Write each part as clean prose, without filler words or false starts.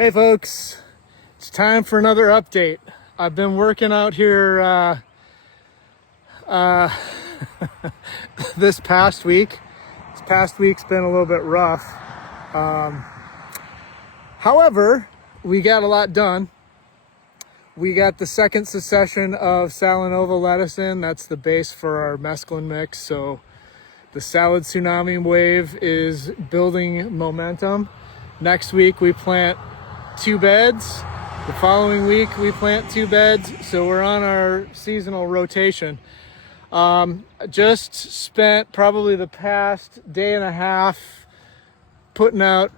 Hey folks, it's time for another update. I've been working out here this past week. This past week's been a little bit rough. However, we got a lot done. We got the second succession of Salanova lettuce in. That's the base for our mesclun mix. So the salad tsunami wave is building momentum. Next week we plant 2 beds. The following week we plant 2 beds. So we're on our seasonal rotation. Just spent probably the past day and a half putting out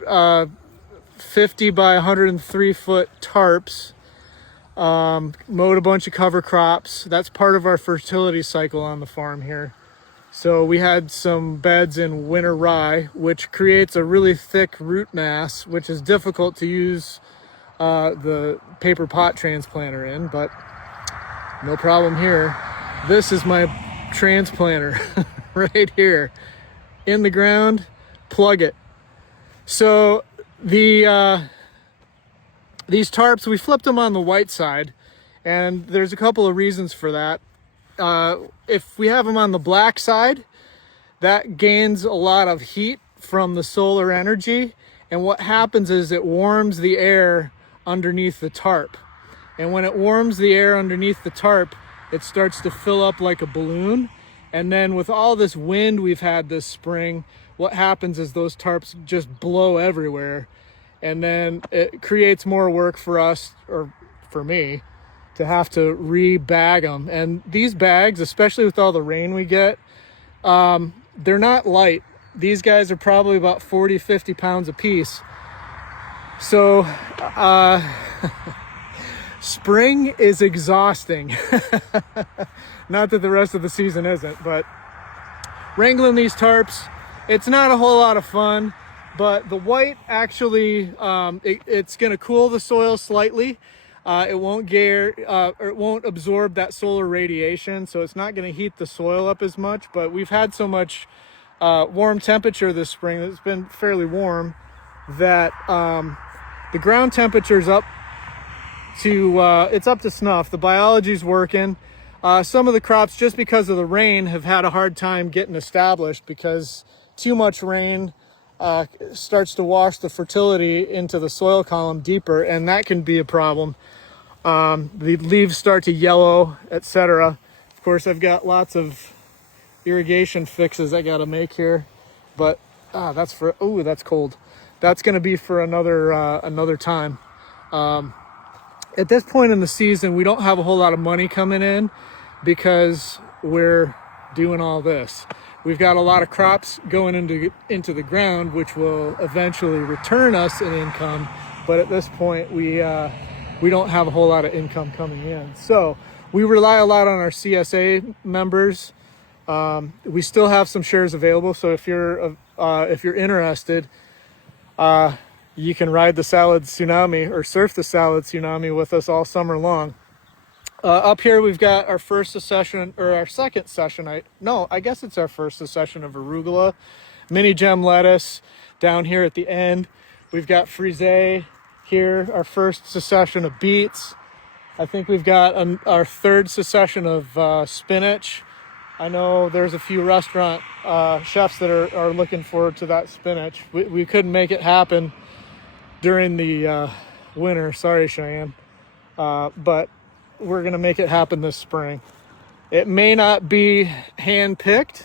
50 by 103 foot tarps. Mowed a bunch of cover crops. That's part of our fertility cycle on the farm here. So we had some beds in winter rye, which creates a really thick root mass, which is difficult to use the paper pot transplanter in, but no problem here. This is my transplanter right here in the ground. Plug it. So these tarps, we flipped them on the white side, and there's a couple of reasons for that. If we have them on the black side, that gains a lot of heat from the solar energy, and what happens is it warms the air underneath the tarp. And when it warms the air underneath the tarp, it starts to fill up like a balloon. And then with all this wind we've had this spring, what happens is those tarps just blow everywhere. And then it creates more work for us, or for me, to have to re-bag them. And these bags, especially with all the rain we get, they're not light. These guys are probably about 40, 50 pounds a piece. So spring is exhausting. Not that the rest of the season isn't, but wrangling these tarps, it's not a whole lot of fun. But the white actually, it's going to cool the soil slightly. It won't absorb that solar radiation, so it's not going to heat the soil up as much. But we've had so much warm temperature this spring, it's been fairly warm, that the ground temperature's up to it's up to snuff. The biology's working. Some of the crops, just because of the rain, have had a hard time getting established because too much rain starts to wash the fertility into the soil column deeper, and that can be a problem. The leaves start to yellow, etc. Of course, I've got lots of irrigation fixes I got to make here, but that's cold. That's going to be for another time. At this point in the season, we don't have a whole lot of money coming in because we're doing all this. We've got a lot of crops going into the ground, which will eventually return us an income. But at this point, we don't have a whole lot of income coming in. So we rely a lot on our CSA members. We still have some shares available. So if you're interested, you can ride the salad tsunami or surf the salad tsunami with us all summer long. Up here we've got our first succession, or our second session. I guess it's our first succession of arugula, mini gem lettuce. Down here at the end, we've got frisee here, our first succession of beets. I think we've got our third succession of spinach. I know there's a few restaurant chefs that are looking forward to that spinach. We couldn't make it happen during the winter. Sorry, Cheyenne. But we're going to make it happen this spring. It may not be hand-picked,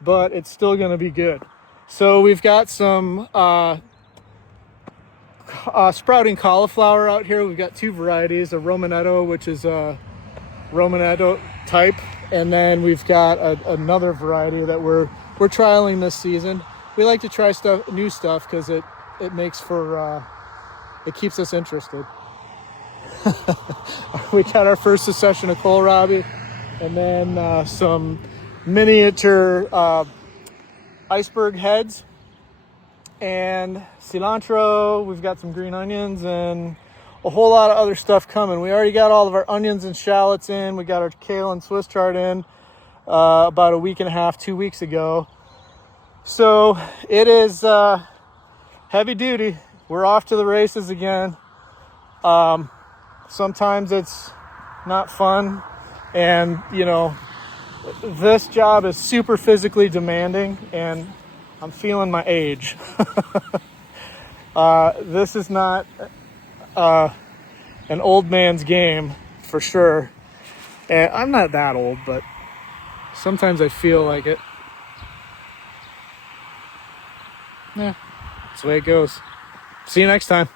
but it's still going to be good. So we've got some sprouting cauliflower out here. We've got 2 varieties, a Romanetto, which is a Romanetto type, and then we've got another variety that we're trialing this season. We like to try new stuff because it makes for it keeps us interested. We got our first succession of kohlrabi, and then some miniature iceberg heads and cilantro. We've got some green onions and a whole lot of other stuff coming. We already got all of our onions and shallots in. We got our kale and Swiss chard in about a week and a half, 2 weeks ago. So it is heavy duty. We're off to the races again. Sometimes it's not fun, and you know, this job is super physically demanding, and I'm feeling my age. This is not an old man's game for sure. And I'm not that old, but sometimes I feel like it. Yeah, that's the way it goes. See you next time.